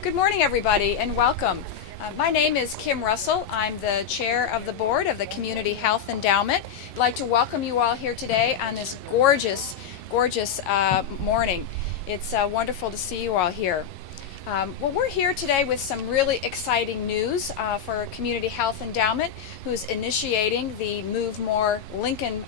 Good morning, everybody, and welcome. My name is Kim Russell. I'm the chair of the board of the Community Health Endowment. I'd like to welcome you all here today on this gorgeous morning. It's wonderful to see you all here. Well, we're here today with some really exciting news for Community Health Endowment, who's initiating the Move More Lincoln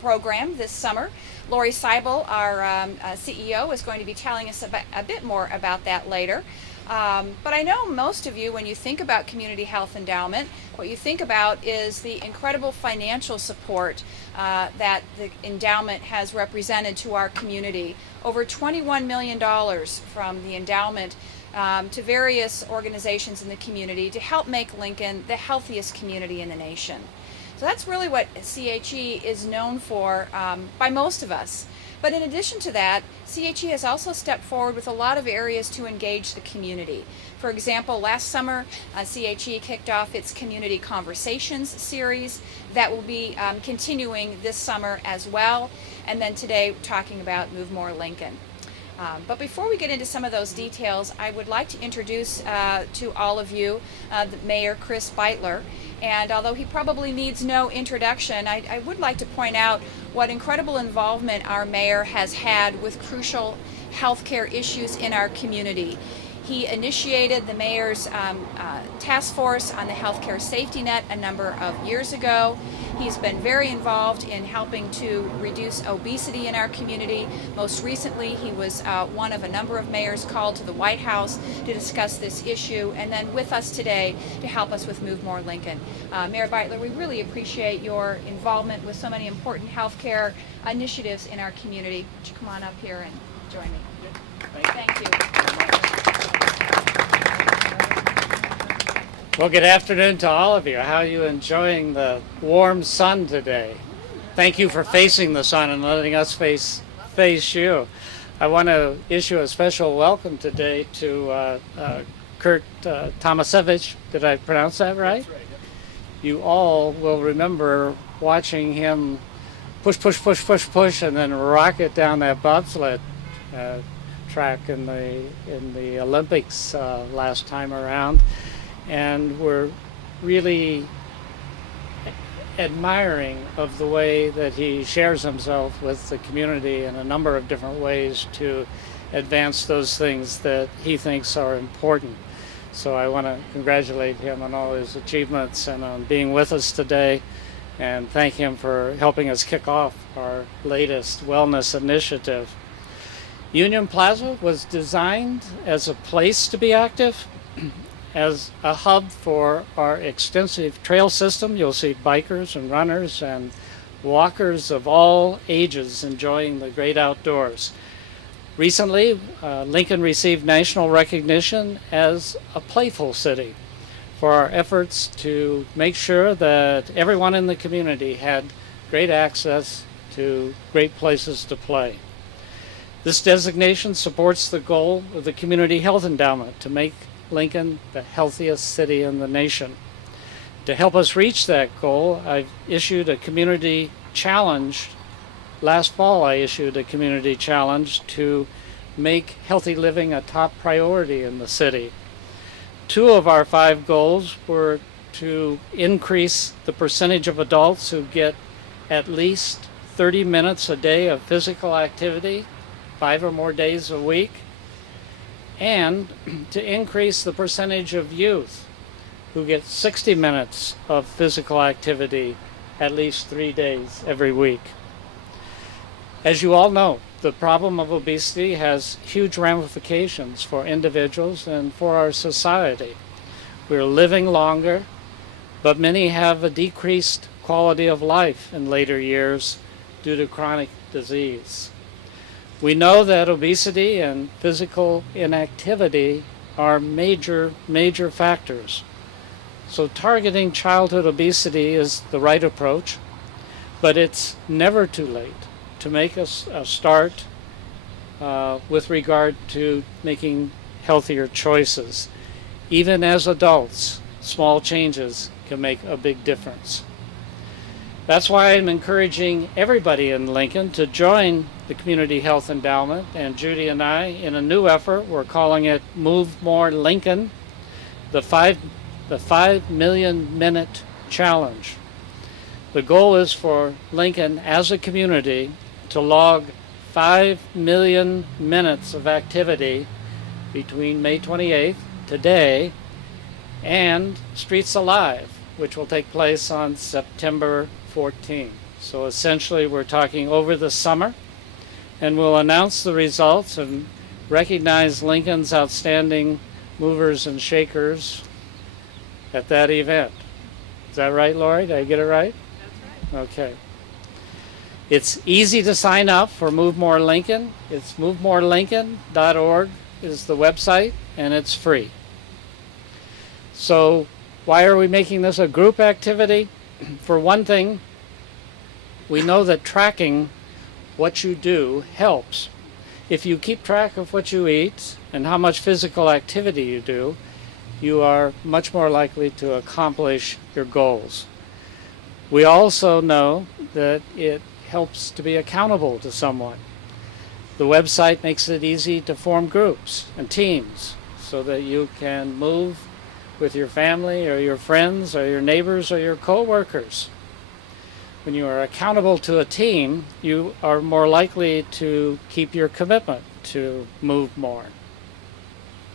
program this summer. Lori Seibel, our CEO, is going to be telling us a bit more about that later. But I know most of you, when you think about Community Health Endowment, what you think about is the incredible financial support that the endowment has represented to our community. Over $21 million from the endowment to various organizations in the community to help make Lincoln the healthiest community in the nation. So that's really what CHE is known for by most of us. But in addition to that, CHE has also stepped forward with a lot of areas to engage the community. For example, last summer, CHE kicked off its Community Conversations series that will be continuing this summer as well. And then today, talking about Move More Lincoln. But before we get into some of those details, I would like to introduce to all of you Mayor Chris Beitler. And although he probably needs no introduction, I would like to point out what incredible involvement our mayor has had with crucial healthcare issues in our community. He initiated the mayor's task force on the healthcare safety net a number of years ago. He's been very involved in helping to reduce obesity in our community. Most recently, he was one of a number of mayors called to the White House to discuss this issue, and then with us today to help us with Move More Lincoln. Mayor Beitler, we really appreciate your involvement with so many important healthcare initiatives in our community. Would you come on up here and join me? Thank you. Well, good afternoon to all of you. How are you enjoying the warm sun today? Thank you for facing the sun and letting us face you. I want to issue a special welcome today to Kurt Tomasevich. Did I pronounce that right? That's right. You all will remember watching him push, and then rocket down that bobsled track in the Olympics last time around. And we're really admiring of the way that he shares himself with the community in a number of different ways to advance those things that he thinks are important. So I want to congratulate him on all his achievements and on being with us today, and thank him for helping us kick off our latest wellness initiative. Union Plaza was designed as a place to be active, as a hub for our extensive trail system. You'll see bikers and runners and walkers of all ages enjoying the great outdoors. Recently, Lincoln received national recognition as a playful city for our efforts to make sure that everyone in the community had great access to great places to play. This designation supports the goal of the Community Health Endowment to make Lincoln the healthiest city in the nation. To help us reach that goal, I've issued a community challenge. Last fall, I issued a community challenge to make healthy living a top priority in the city. 2 of our 5 goals were to increase the percentage of adults who get at least 30 minutes a day of physical activity, 5 or more days a week, and to increase the percentage of youth who get 60 minutes of physical activity at least 3 days every week. As you all know, the problem of obesity has huge ramifications for individuals and for our society. We're living longer, but many have a decreased quality of life in later years due to chronic disease. We know that obesity and physical inactivity are major factors. So targeting childhood obesity is the right approach, but it's never too late to make a start with regard to making healthier choices. Even as adults, small changes can make a big difference. That's why I'm encouraging everybody in Lincoln to join the Community Health Endowment and Judy and I in a new effort. We're calling it Move More Lincoln, the 5 million minute challenge. The goal is for Lincoln as a community to log 5 million minutes of activity between May 28th, today, and Streets Alive, which will take place on September 14th. So essentially we're talking over the summer, and we'll announce the results and recognize Lincoln's outstanding movers and shakers at that event. Is that right, Lori? Did I get it right? That's right. Okay. It's easy to sign up for Move More Lincoln. It's movemorelincoln.org is the website, and it's free. So why are we making this a group activity? For one thing, we know that tracking what you do helps. If you keep track of what you eat and how much physical activity you do, you are much more likely to accomplish your goals. We also know that it helps to be accountable to someone. The website makes it easy to form groups and teams so that you can move with your family or your friends or your neighbors or your co-workers. When you are accountable to a team, you are more likely to keep your commitment to move more.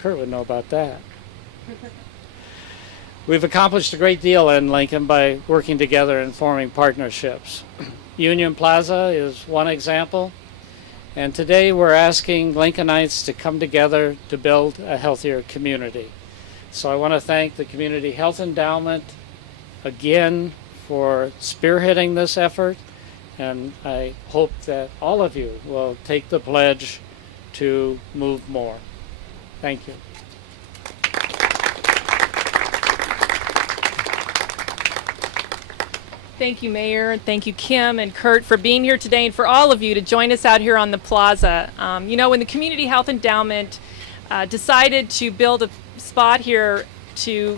Kurt would know about that. We've accomplished a great deal in Lincoln by working together and forming partnerships. Union Plaza is one example, and today we're asking Lincolnites to come together to build a healthier community. So I want to thank the Community Health Endowment again for spearheading this effort, and I hope that all of you will take the pledge to move more. Thank you. Thank you, Mayor, and thank you, Kim and Kurt, for being here today, and for all of you to join us out here on the plaza. You know, when the Community Health Endowment decided to build a spot here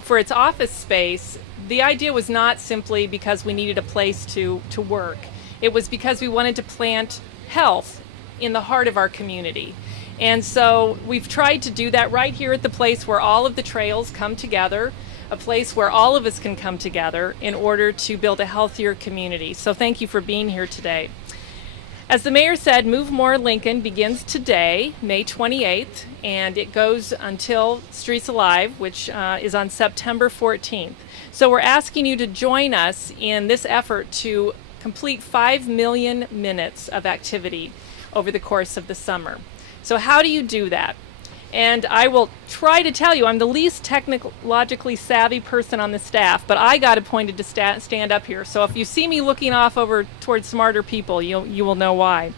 for its office space, the idea was not simply because we needed a place to work. It was because we wanted to plant health in the heart of our community. And so we've tried to do that right here at the place where all of the trails come together, a place where all of us can come together in order to build a healthier community. So thank you for being here today. As the mayor said, Move More Lincoln begins today, May 28th, and it goes until Streets Alive, which is on September 14th. So we're asking you to join us in this effort to complete 5 million minutes of activity over the course of the summer. So how do you do that? And I will try to tell you, I'm the least technologically savvy person on the staff, but I got appointed to stand up here. So if you see me looking off over towards smarter people, you will know why.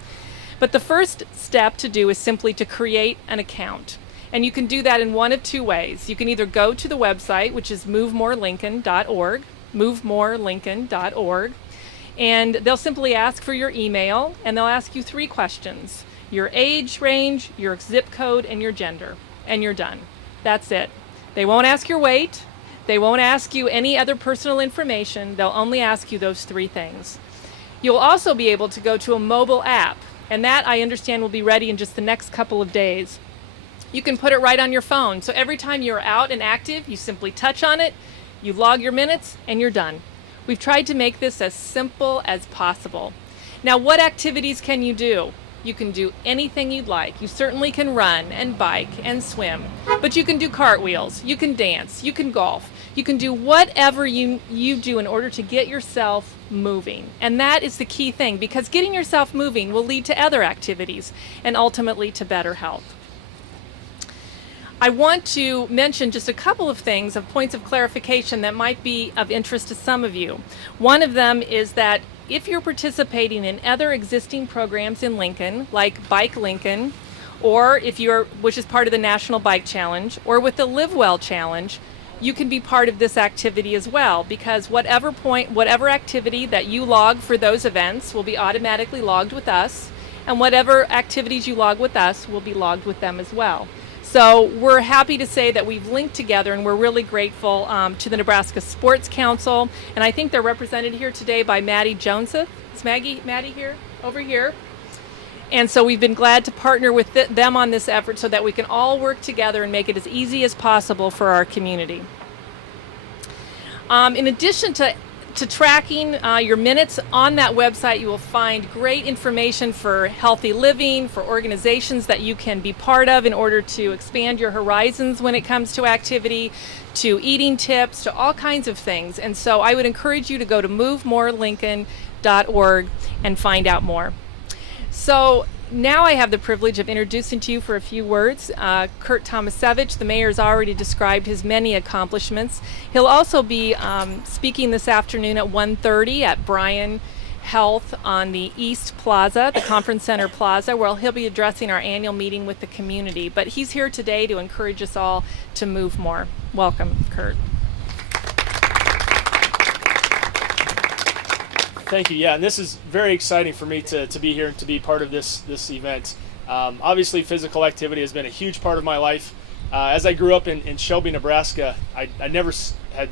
But the first step to do is simply to create an account. And you can do that in one of two ways. You can either go to the website, which is movemorelincoln.org, movemorelincoln.org, and they'll simply ask for your email, and they'll ask you 3 questions. Your age range, your zip code, and your gender, and you're done. That's it. They won't ask your weight. They won't ask you any other personal information. They'll only ask you those 3 things. You'll also be able to go to a mobile app, and that, I understand, will be ready in just the next couple of days. You can put it right on your phone. So every time you're out and active, you simply touch on it, you log your minutes, and you're done. We've tried to make this as simple as possible. Now, what activities can you do? You can do anything you'd like. You certainly can run and bike and swim, but you can do cartwheels, you can dance, you can golf, you can do whatever you do in order to get yourself moving. And that is the key thing, because getting yourself moving will lead to other activities and ultimately to better health. I want to mention just a couple of things, of points of clarification that might be of interest to some of you. One of them is that if you're participating in other existing programs in Lincoln, like Bike Lincoln, or which is part of the National Bike Challenge, or with the Live Well Challenge, you can be part of this activity as well, because whatever activity that you log for those events will be automatically logged with us, and whatever activities you log with us will be logged with them as well. So we're happy to say that we've linked together, and we're really grateful to the Nebraska Sports Council. And I think they're represented here today by Maddie Joseph. Is Maddie here? Over here. And so we've been glad to partner with them on this effort so that we can all work together and make it as easy as possible for our community. In addition to tracking your minutes on that website, you will find great information for healthy living, for organizations that you can be part of in order to expand your horizons when it comes to activity, to eating tips, to all kinds of things. And so I would encourage you to go to movemorelincoln.org and find out more. So now I have the privilege of introducing to you for a few words Kurt Tomasevich. The mayor's already described his many accomplishments. He'll also be speaking this afternoon at 1:30 at Bryan Health on the East Plaza, the Conference Center Plaza, where he'll be addressing our annual meeting with the community. But he's here today to encourage us all to move more. Welcome, Kurt. Thank you. Yeah, and this is very exciting for me to be here and to be part of this event. Obviously, physical activity has been a huge part of my life. As I grew up in Shelby, Nebraska, I never had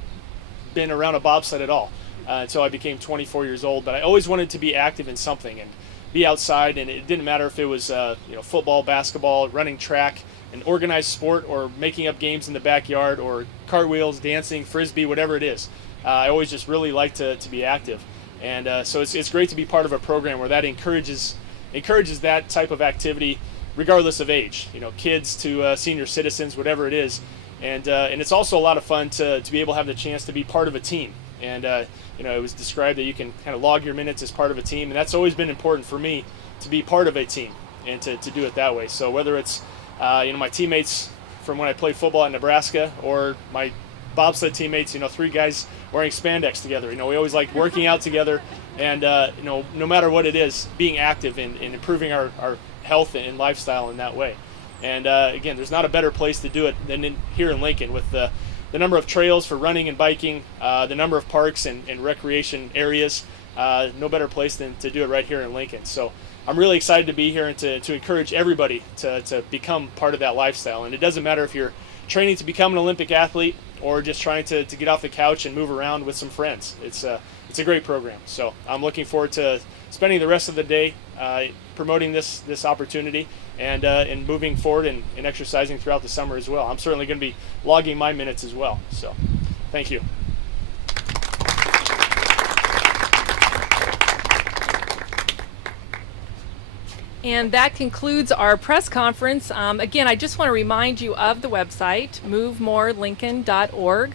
been around a bobsled at all until I became 24 years old. But I always wanted to be active in something and be outside. And it didn't matter if it was football, basketball, running track, an organized sport, or making up games in the backyard, or cartwheels, dancing, frisbee, whatever it is. I always just really like to be active. And so it's great to be part of a program where that encourages that type of activity, regardless of age. Kids to senior citizens, whatever it is. And it's also a lot of fun to be able to have the chance to be part of a team. And it was described that you can kind of log your minutes as part of a team, and that's always been important for me to be part of a team and to do it that way. So whether it's my teammates from when I played football at Nebraska, or my bobsled teammates, 3 guys wearing spandex together. We always like working out together, and no matter what it is, being active and improving our health and lifestyle in that way. And again, there's not a better place to do it than here in Lincoln, with the number of trails for running and biking, the number of parks and recreation areas. No better place than to do it right here in Lincoln. So I'm really excited to be here and to encourage everybody to become part of that lifestyle. And it doesn't matter if you're training to become an Olympic athlete or just trying to get off the couch and move around with some friends. It's a great program. So I'm looking forward to spending the rest of the day promoting this opportunity and moving forward and exercising throughout the summer as well. I'm certainly going to be logging my minutes as well. So thank you. And that concludes our press conference. Again, I just want to remind you of the website, movemorelincoln.org.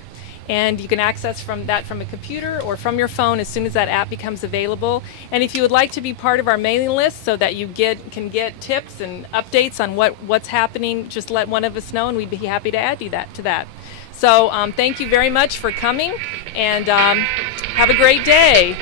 And you can access from a computer or from your phone as soon as that app becomes available. And if you would like to be part of our mailing list so that you can get tips and updates on what's happening, just let one of us know, and we'd be happy to add you to that. So thank you very much for coming, and have a great day.